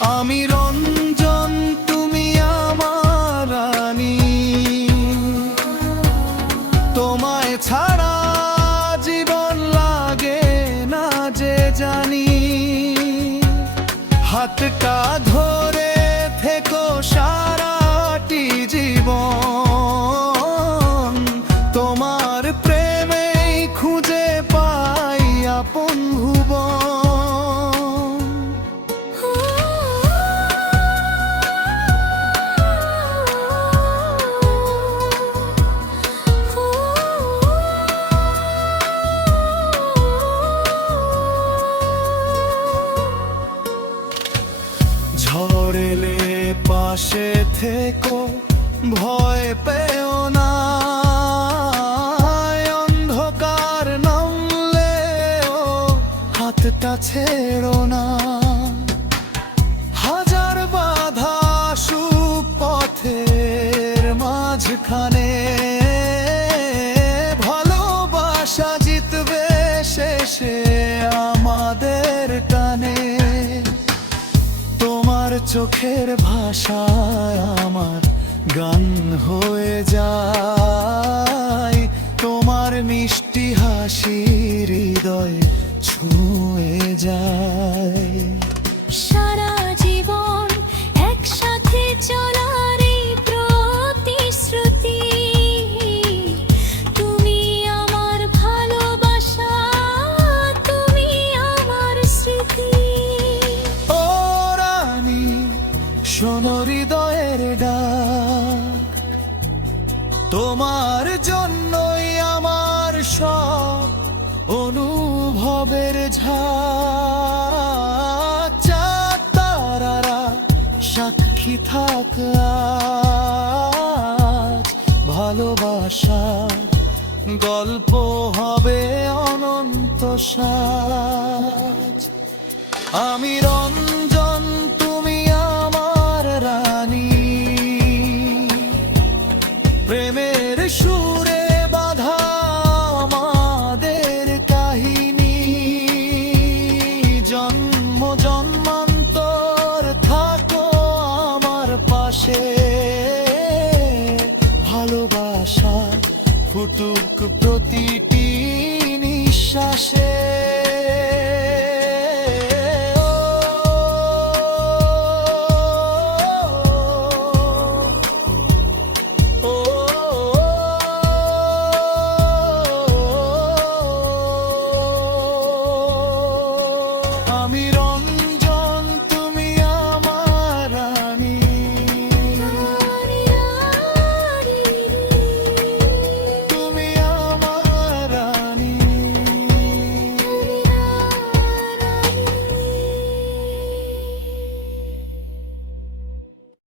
আমি রঞ্জন, তুমি আমার রানী, তোমায় ছাড়া জীবন লাগে না যে জানি। হাতটা ধরে থেকো সারাটি জীবন, তোমার প্রেমেই খুঁজে পাই আপন ভুবন। ঝড় এলে পাশে থেকো, ভয় পেও না। অন্ধকার নামলেও হাতটা ছেড়ো না। হাজার বাধা সুপথের মাঝখানে, ভালোবাসা জিতবে শেষে আমাদের টানে। তোমার চোখের ভাষায় আমার গান হয়ে যায়, তোমার মিষ্টি হাসি হৃদয় ছুঁয়ে যায়। সারা জীবন একসাথে চলার এই প্রতিশ্রুতি, তুমি আমার ভালোবাসা, তুমি আমার স্মৃতি। ও রানী, শোনো হৃদয়ের ডাক, তোমার জন্যই আমার সব অনুভবের ঝাঁক। চাঁদ তারারা সাক্ষী থাক আজ, ভালোবাসা গল্প হবে অনন্ত সাজ। আমি রঞ্জন, তুমি আমার রানী, প্রেমের সুরে বাঁধা আমাদের কাহিনী। জন্ম জন্মান্তর থাকো আমার পাশে, ভালোবাসা ফুটুক প্রতিটি নিঃশ্বাসে।